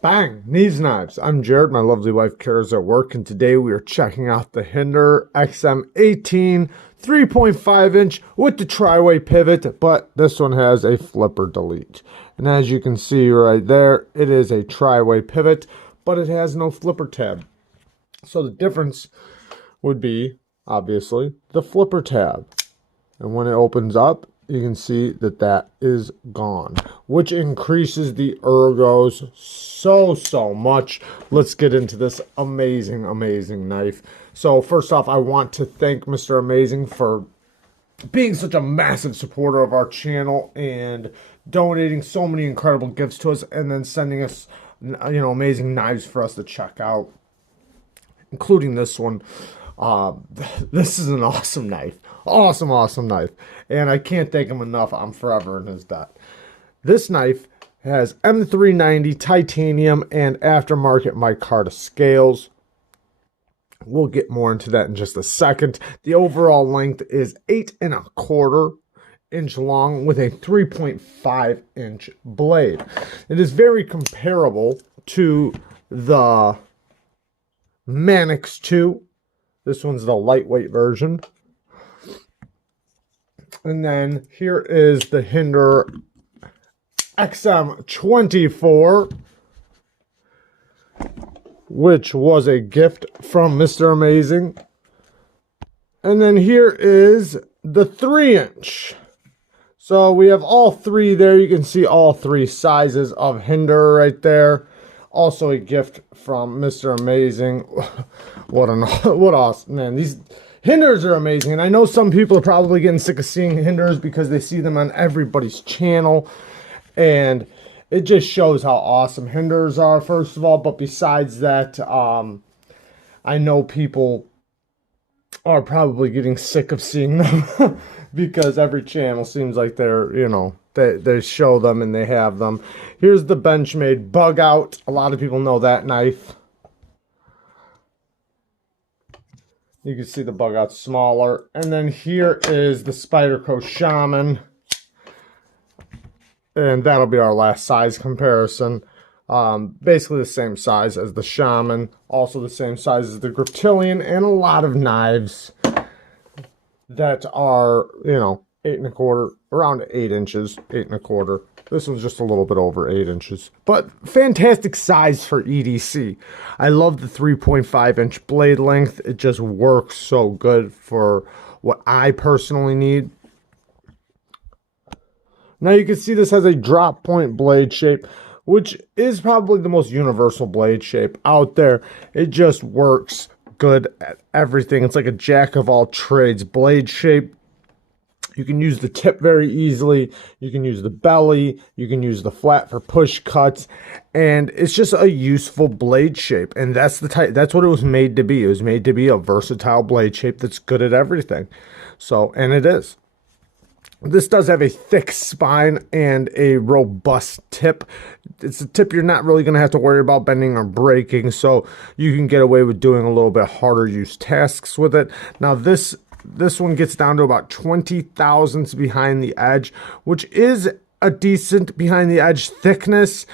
Bang! Neeves knives. I'm Jared. My lovely wife Kara's at work, and today we are checking out the Hinderer Xm18 3.5 inch with the tri-way pivot, but this one has a flipper delete. And as you can see right there, it is a tri-way pivot, but it has no flipper tab. So the difference would be, obviously, the flipper tab. And when it opens up, you can see that that is gone, which increases the ergos so much. Let's get into this amazing knife. So first off, I want to thank Mr. Amazing for being such a massive supporter of our channel and donating so many incredible gifts to us, and then sending us, amazing knives for us to check out, including this one. This is an awesome knife. Awesome knife. And I can't thank him enough. I'm forever in his debt. This knife has M390 titanium and aftermarket micarta scales. We'll get more into that in just a second. The overall length is 8 1/4 inch long with a 3.5 inch blade. It is very comparable to the Manix 2. This one's the lightweight version. And then here is the Hinderer Xm18 which was a gift from Mr. Amazing. And then here is the 3-inch. So we have all three there. You can see all three sizes of Hinderer right there. Also a gift from Mr. Amazing. What awesome, man. These Hinderers are amazing, and I know some people are probably getting sick of seeing Hinderers because they see them on everybody's channel, and it just shows how awesome Hinderers are, first of all. But besides that, I know people are probably getting sick of seeing them because every channel seems like they're, they show them and they have them. Here's the Benchmade Bug Out. A lot of people know that knife. You can see the Bug Out smaller. And then here is the Spyderco Shaman. And that'll be our last size comparison. Basically the same size as the Shaman. Also the same size as the Griptilian. And a lot of knives that are, 8 1/4, around 8 inches, 8 1/4. This one's just a little bit over 8 inches. But fantastic size for EDC. I love the 3.5 inch blade length. It just works so good for what I personally need. Now you can see this has a drop point blade shape, which is probably the most universal blade shape out there. It just works good at everything. It's like a jack of all trades blade shape. You can use the tip very easily. You can use the belly. You can use the flat for push cuts. And it's just a useful blade shape. And that's the type, that's what it was made to be. It was made to be a versatile blade shape that's good at everything. So, and it is. This does have a thick spine and a robust tip. It's a tip you're not really going to have to worry about bending or breaking. So you can get away with doing a little bit harder use tasks with it. Now this one gets down to about 20 thousandths behind the edge, which is a decent behind the edge thickness.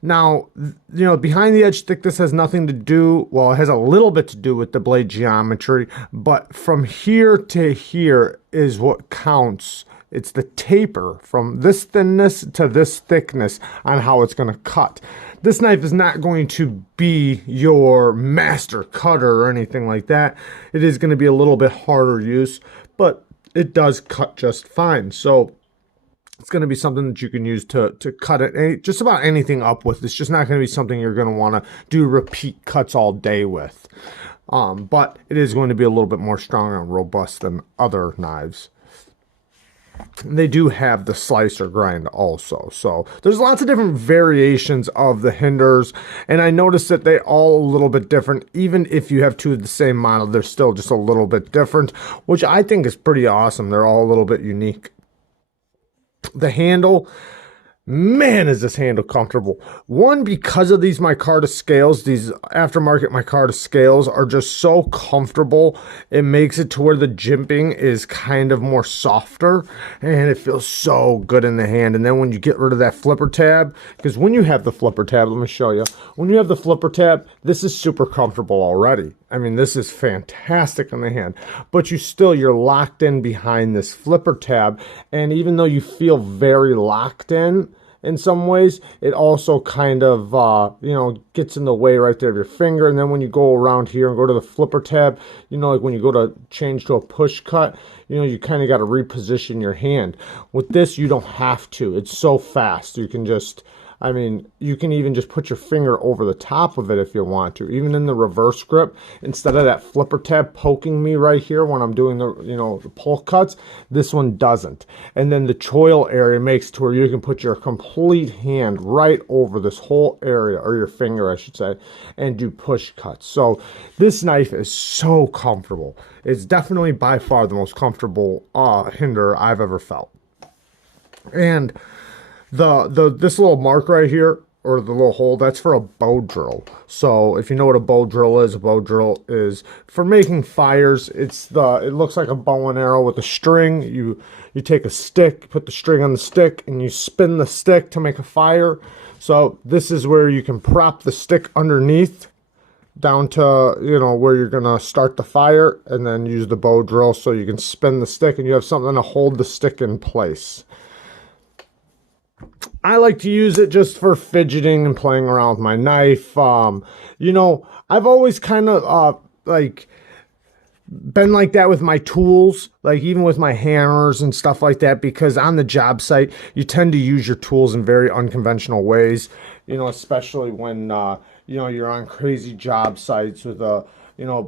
Now, behind the edge thickness has nothing to do, well, it has a little bit to do with the blade geometry, but from here to here is what counts. It's the taper from this thinness to this thickness on how it's going to cut. This knife is not going to be your master cutter or anything like that. It is going to be a little bit harder use, but it does cut just fine. So it's going to be something that you can use to cut it, just about anything up with. It's just not going to be something you're going to want to do repeat cuts all day with. But it is going to be a little bit more strong and robust than other knives. They do have the slicer grind also. So there's lots of different variations of the Hinderers, and I noticed that they all a little bit different. Even if you have two of the same model, they're still just a little bit different, which I think is pretty awesome. They're all a little bit unique. The handle, Man, is this handle comfortable. One, because of these micarta scales, these aftermarket micarta scales are just so comfortable. It makes it to where the jimping is kind of more softer, and it feels so good in the hand. And then when you get rid of that flipper tab, because when you have the flipper tab, let me show you. When you have the flipper tab, this is super comfortable already. I mean, this is fantastic in the hand, but you're locked in behind this flipper tab. And even though you feel very locked in some ways, it also kind of, gets in the way right there of your finger. And then when you go around here and go to the flipper tab, like when you go to change to a push cut, you kind of got to reposition your hand. With this, you don't have to. It's so fast. You can just, you can even just put your finger over the top of it if you want to. Even in the reverse grip, instead of that flipper tab poking me right here when I'm doing the pull cuts, this one doesn't. And then the choil area makes it to where you can put your complete hand right over this whole area, or your finger, I should say, and do push cuts. So this knife is so comfortable. It's definitely by far the most comfortable Hinderer I've ever felt. And this little mark right here, or the little hole, that's for a bow drill. So if you know what a bow drill is for making fires. It looks like a bow and arrow with a string. You take a stick, put the string on the stick, and you spin the stick to make a fire. So this is where you can prop the stick underneath down to where you're gonna start the fire, and then use the bow drill so you can spin the stick and you have something to hold the stick in place. I like to use it just for fidgeting and playing around with my knife. I've always kind of been like that with my tools, like even with my hammers and stuff like that, because on the job site, you tend to use your tools in very unconventional ways, especially when, you're on crazy job sites with a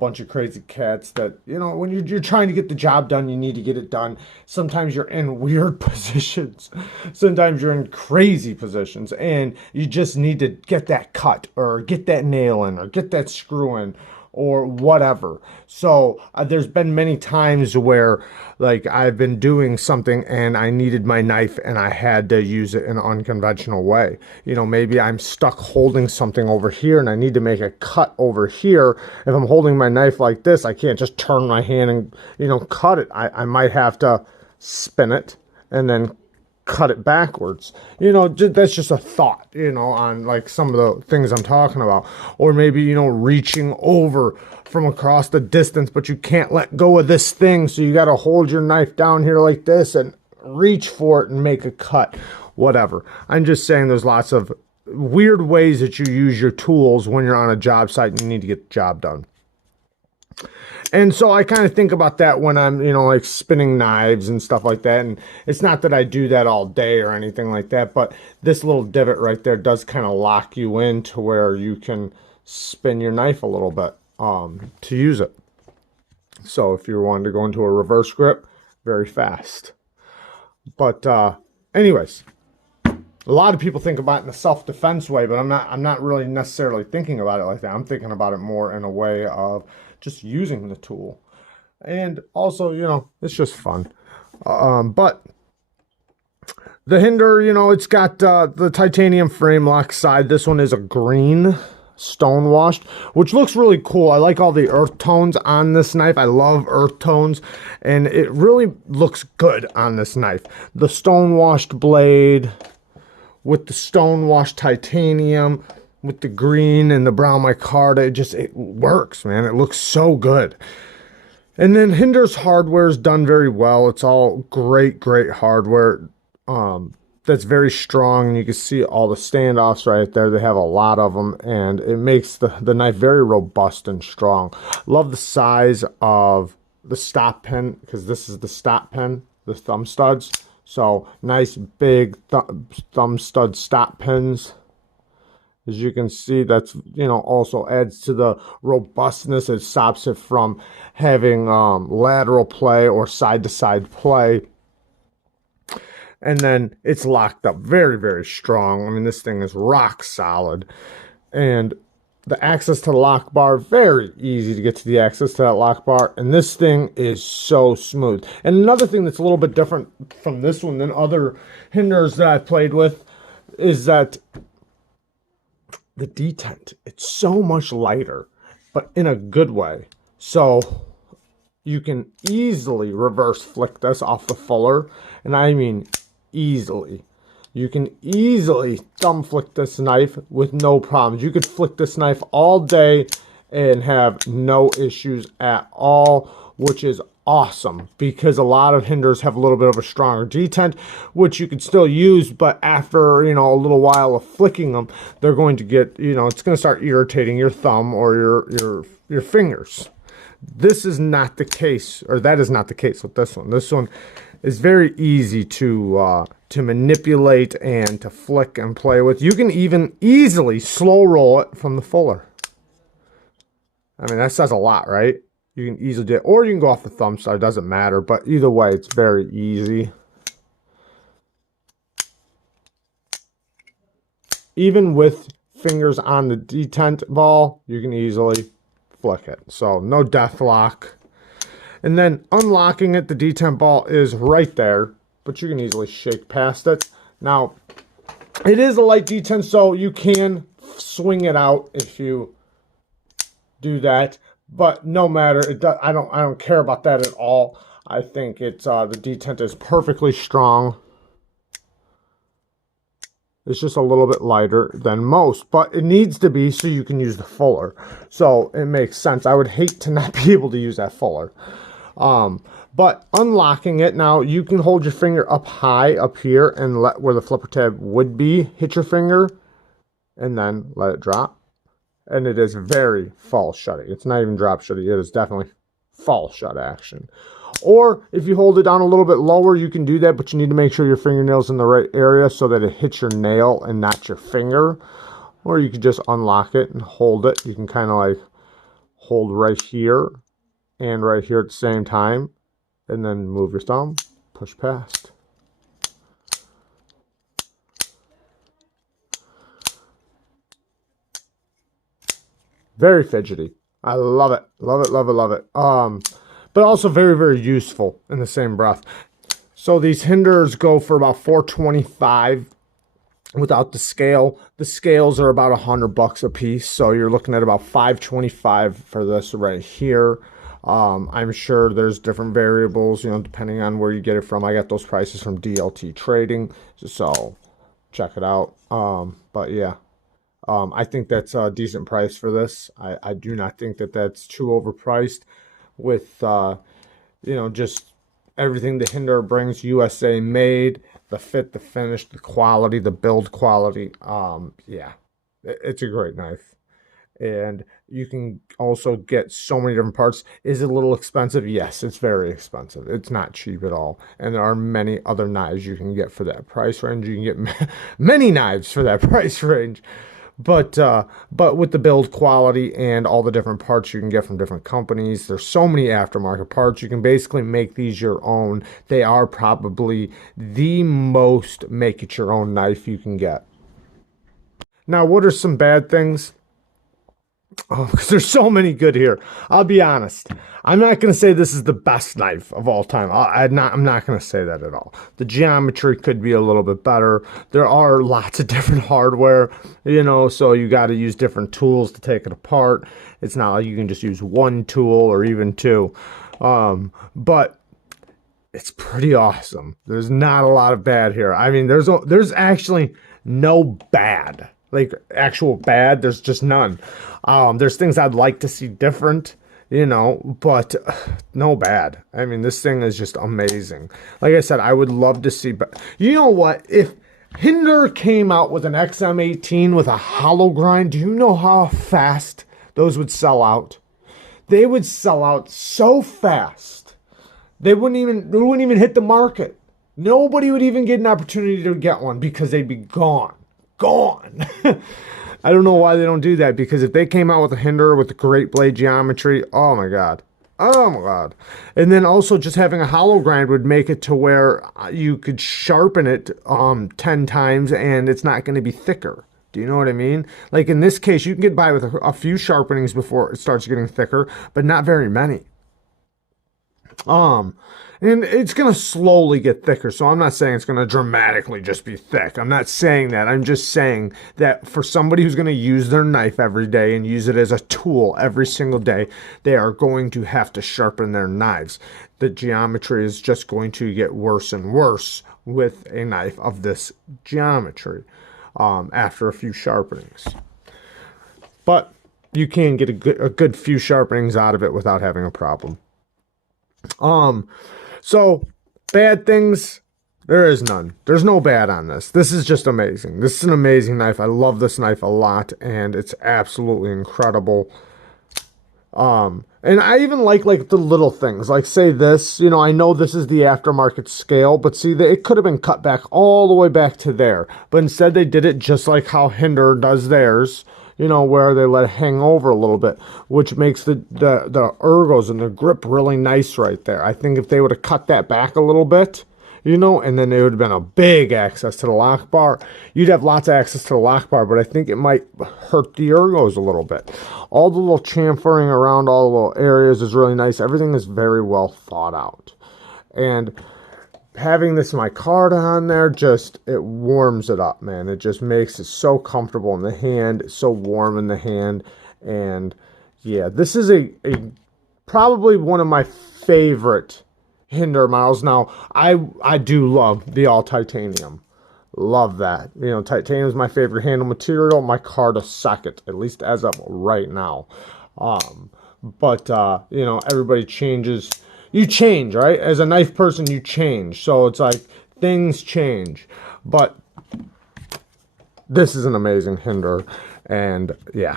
bunch of crazy cats that, when you're trying to get the job done, you need to get it done. Sometimes you're in weird positions. Sometimes you're in crazy positions, and you just need to get that cut, or get that nail in, or get that screw in, or whatever. So there's been many times where I've been doing something and I needed my knife and I had to use it in an unconventional way. Maybe I'm stuck holding something over here and I need to make a cut over here. If I'm holding my knife like this, I can't just turn my hand and cut it. I might have to spin it and then cut it backwards. That's just a thought, on some of the things I'm talking about. Or maybe, reaching over from across the distance, but you can't let go of this thing, so you got to hold your knife down here like this and reach for it and make a cut. Whatever. I'm just saying there's lots of weird ways that you use your tools when you're on a job site and you need to get the job done. And so I kind of think about that when I'm, spinning knives and stuff like that. And it's not that I do that all day or anything like that, but this little divot right there does kind of lock you in to where you can spin your knife a little bit to use it. So if you're wanting to go into a reverse grip, very fast. But anyways, a lot of people think about it in a self-defense way, but I'm not really necessarily thinking about it like that. I'm thinking about it more in a way of just using the tool. And also, it's just fun. But the Hinderer, it's got the titanium frame lock side. This one is a green stone washed, which looks really cool. I like all the earth tones on this knife. I love earth tones, and it really looks good on this knife. The stone washed blade with the stone washed titanium, with the green and the brown micarta, it works, man. It looks so good. And then Hinderer's hardware is done very well. It's all great hardware. That's very strong, and you can see all the standoffs right there. They have a lot of them, and it makes the knife very robust and strong. Love the size of the stop pin, because this is the stop pin, the thumb studs. So nice big thumb stud stop pins. As you can see, that's, also adds to the robustness. It stops it from having lateral play or side-to-side play. And then it's locked up very, very strong. This thing is rock solid. And the access to the lock bar, very easy to get to the access to that lock bar. And this thing is so smooth. And another thing that's a little bit different from this one than other Hinderers that I've played with, is that the detent, it's so much lighter, but in a good way. So you can easily reverse flick this off the fuller, and I mean easily. You can easily thumb flick this knife with no problems. You could flick this knife all day and have no issues at all, which is awesome, because a lot of Hinderers have a little bit of a stronger detent, which you could still use, but after, you know, a little while of flicking them, they're going to get, you know, it's going to start irritating your thumb or your fingers. This is not the case, or that is not the case with this one. This one is very easy to manipulate and to flick and play with. You can even easily slow roll it from the fuller. I mean, that says a lot, right? You can easily do it, or you can go off the thumb side, it doesn't matter, but either way, it's very easy. Even with fingers on the detent ball, you can easily flick it. So no death lock. And then unlocking it, the detent ball is right there, but you can easily shake past it. Now, it is a light detent, so you can swing it out if you do that. But no matter, I don't care about that at all. I think it's the detent is perfectly strong. It's just a little bit lighter than most, but it needs to be so you can use the fuller. So it makes sense. I would hate to not be able to use that fuller. But unlocking it, now you can hold your finger up high up here and let where the flipper tab would be, hit your finger, and then let it drop. And it is very fall shutty. It's not even drop shutty. It is definitely fall shut action. Or if you hold it down a little bit lower, you can do that, but you need to make sure your fingernail's in the right area so that it hits your nail and not your finger. Or you can just unlock it and hold it. You can kind of like hold right here and right here at the same time, and then move your thumb, push past. Very fidgety. I love it. Love it, love it, love it. But also very, very useful in the same breath. So these Hinderers go for about $4.25 without the scale. The scales are about $100 a piece, so you're looking at about $5.25 for this right here. I'm sure there's different variables, you know, depending on where you get it from. I got those prices from DLT Trading, so check it out. But yeah. I think that's a decent price for this. I do not think that that's too overpriced with, you know, just everything the Hinderer brings, USA made, the fit, the finish, the quality, the build quality. Yeah, it's a great knife. And you can also get so many different parts. Is it a little expensive? Yes, it's very expensive. It's not cheap at all. And there are many other knives you can get for that price range. You can get many knives for that price range. But with the build quality and all the different parts you can get from different companies, there's so many aftermarket parts. You can basically make these your own. They are probably the most make-it-your-own knife you can get. Now, what are some bad things? Oh, because there's so many good here. I'll be honest. I'm not going to say this is the best knife of all time. I'm not going to say that at all. The geometry could be a little bit better. There are lots of different hardware, you know, so you got to use different tools to take it apart. It's not like you can just use one tool or even two. But it's pretty awesome. There's not a lot of bad here. I mean, there's actually no bad. Like actual bad, there's just none. There's things I'd like to see different, you know, but no bad. I mean, this thing is just amazing. Like I said, I would love to see, but you know what? If Hinderer came out with an Xm18 with a hollow grind, do you know how fast those would sell out? They would sell out so fast. They wouldn't even hit the market. Nobody would even get an opportunity to get one because they'd be gone. I don't know why they don't do that, because if they came out with a Hinderer with the great blade geometry, oh my god. And then also just having a hollow grind would make it to where you could sharpen it 10 times and it's not going to be thicker. Do you know what I mean? Like in this case, you can get by with a few sharpenings before it starts getting thicker, but not very many. And it's going to slowly get thicker. So I'm not saying it's going to dramatically just be thick. I'm not saying that. I'm just saying that for somebody who's going to use their knife every day and use it as a tool every single day, they are going to have to sharpen their knives. The geometry is just going to get worse and worse with a knife of this geometry after a few sharpenings. But you can get a good few sharpenings out of it without having a problem. So bad things, there is none. There's no bad on this. This is just amazing. This is an amazing knife. I love this knife a lot, and it's absolutely incredible. And I even like the little things, like say this, you know, I know this is the aftermarket scale, but see that it could have been cut back all the way back to there, but instead they did it just like how Hinderer does theirs, you know, where they let it hang over a little bit, which makes the ergos and the grip really nice right there. I think if they would have cut that back a little bit, you know, and then it would have been a big access to the lock bar. You'd have lots of access to the lock bar, but I think it might hurt the ergos a little bit. All the little chamfering around all the little areas is really nice. Everything is very well thought out. And having this micarta on there, just, it warms it up, man. It just makes it so comfortable in the hand. It's so warm in the hand. And yeah, this is a probably one of my favorite Hinderer models. Now, I do love the all titanium. Love that. You know, titanium is my favorite handle material. Micarta second, at least as of right now. But you know, everybody changes. You change, right? As a knife person, you change. So it's like things change. But this is an amazing Hinderer, and yeah,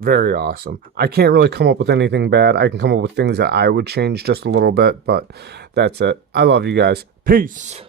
very awesome. I can't really come up with anything bad. I can come up with things that I would change just a little bit, but that's it. I love you guys. Peace.